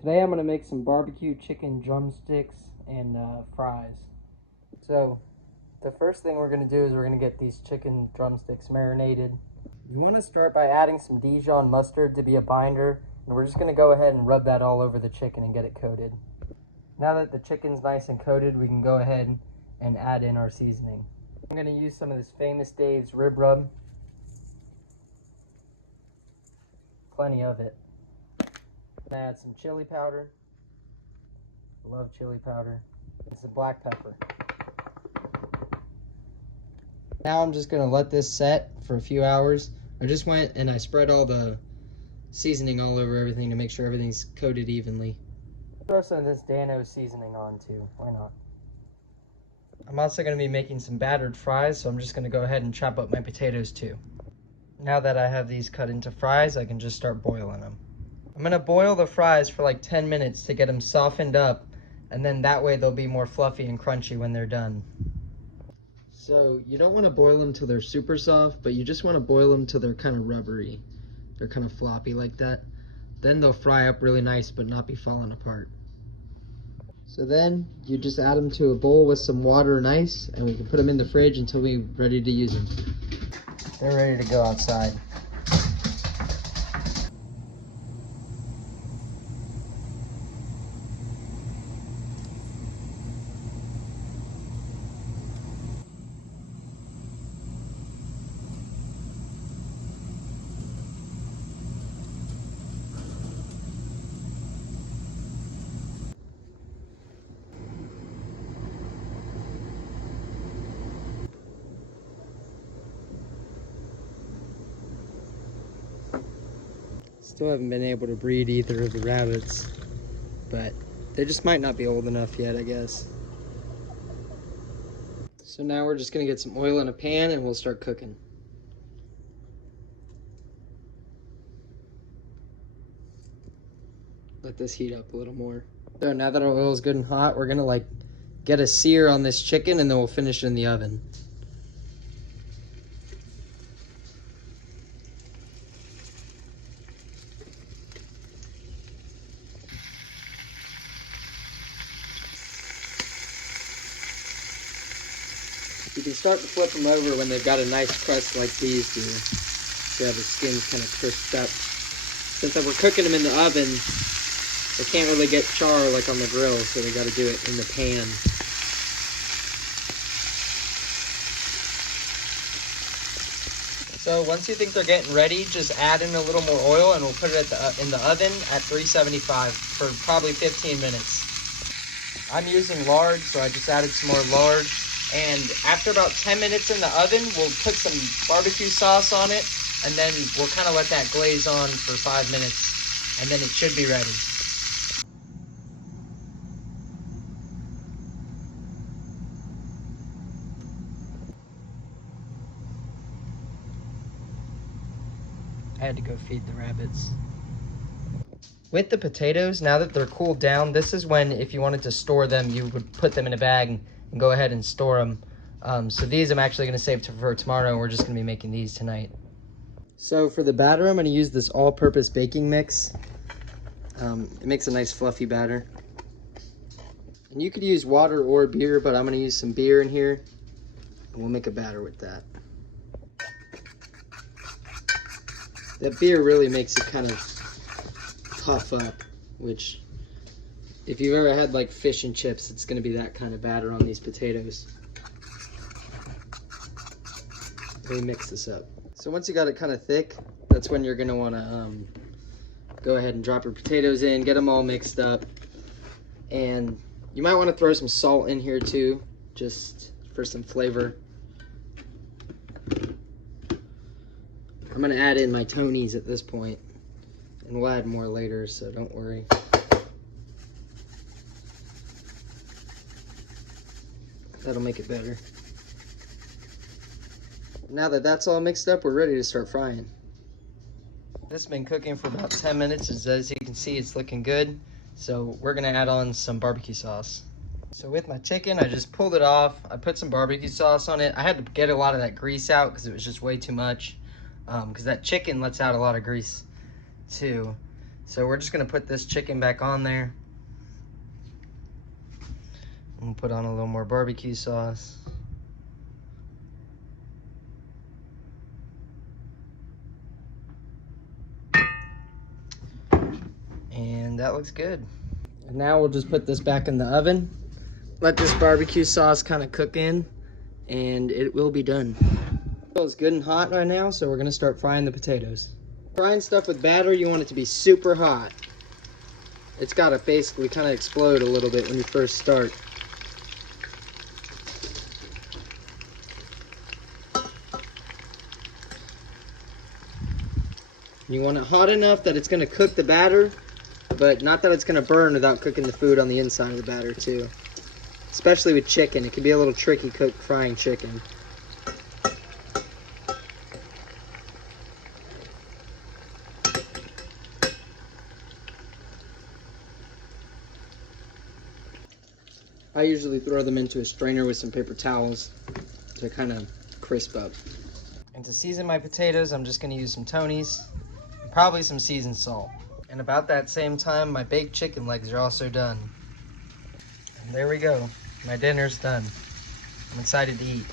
Today I'm going to make some barbecue chicken drumsticks and fries. So the first thing we're going to do is we're going to get these chicken drumsticks marinated. You want to start by adding some Dijon mustard to be a binder, and we're just going to go ahead and rub that all over the chicken and get it coated. Now that the chicken's nice and coated, we can go ahead and add in our seasoning. I'm going to use some of this Famous Dave's rib rub. Plenty of it. Add some chili powder. Love chili powder. And some black pepper. Now I'm just going to let this set for a few hours. I just went and I spread all the seasoning all over everything to make sure everything's coated evenly. Throw some of this Dano seasoning on too. Why not? I'm also going to be making some battered fries, so I'm just going to go ahead and chop up my potatoes too. Now that I have these cut into fries, I can just start boiling them. I'm going to boil the fries for like 10 minutes to get them softened up, and then that way they'll be more fluffy and crunchy when they're done. So you don't want to boil them till they're super soft, but you just want to boil them till they're kind of rubbery. They're kind of floppy like that. Then they'll fry up really nice but not be falling apart. So then you just add them to a bowl with some water and ice, and we can put them in the fridge until we're ready to use them. They're ready to go outside. Still haven't been able to breed either of the rabbits, but they just might not be old enough yet, I guess. So now we're just gonna get some oil in a pan and we'll start cooking. Let this heat up a little more. So now that our oil is good and hot, we're gonna get a sear on this chicken and then we'll finish it in the oven. You can start to flip them over when they've got a nice crust like these do. So the skin's kind of crisped up. Since we're cooking them in the oven, they can't really get char like on the grill, so we got to do it in the pan. So once you think they're getting ready, just add in a little more oil and we'll put it in the oven at 375 for probably 15 minutes. I'm using lard, so I just added some more lard. And after about 10 minutes in the oven, we'll put some barbecue sauce on it, and then we'll kind of let that glaze on for 5 minutes, and then it should be ready. I had to go feed the rabbits. With the potatoes, now that they're cooled down, this is when, if you wanted to store them, you would put them in a bag and go ahead and store them. So these I'm actually going to save for tomorrow, and we're just going to be making these tonight. So for the batter, I'm going to use this all-purpose baking mix. It makes a nice fluffy batter. And you could use water or beer, but I'm going to use some beer in here, and we'll make a batter with that. That beer really makes it kind of puff up, which if you've ever had like fish and chips, it's going to be that kind of batter on these potatoes. Let me mix this up. So once you got it kind of thick, that's when you're going to want to go ahead and drop your potatoes in, get them all mixed up. And you might want to throw some salt in here too, just for some flavor. I'm going to add in my Tonys at this point, and we'll add more later, so don't worry. That'll make it better. Now that that's all mixed up, we're ready to start frying. This has been cooking for about 10 minutes. As you can see, it's looking good. So we're gonna add on some barbecue sauce. So with my chicken, I just pulled it off. I put some barbecue sauce on it. I had to get a lot of that grease out because it was just way too much. Because that chicken lets out a lot of grease too. So we're just gonna put this chicken back on there. And put on a little more barbecue sauce. And that looks good. And now we'll just put this back in the oven. Let this barbecue sauce kind of cook in, and it will be done. It's good and hot right now, so we're gonna start frying the potatoes. Frying stuff with batter, you want it to be super hot. It's gotta basically kind of explode a little bit when you first start. You want it hot enough that it's gonna cook the batter, but not that it's gonna burn without cooking the food on the inside of the batter too. Especially with chicken, it can be a little tricky frying chicken. I usually throw them into a strainer with some paper towels to kind of crisp up. And to season my potatoes, I'm just gonna use some Tony's, and probably some seasoned salt. And about that same time, my baked chicken legs are also done. And there we go, my dinner's done. I'm excited to eat.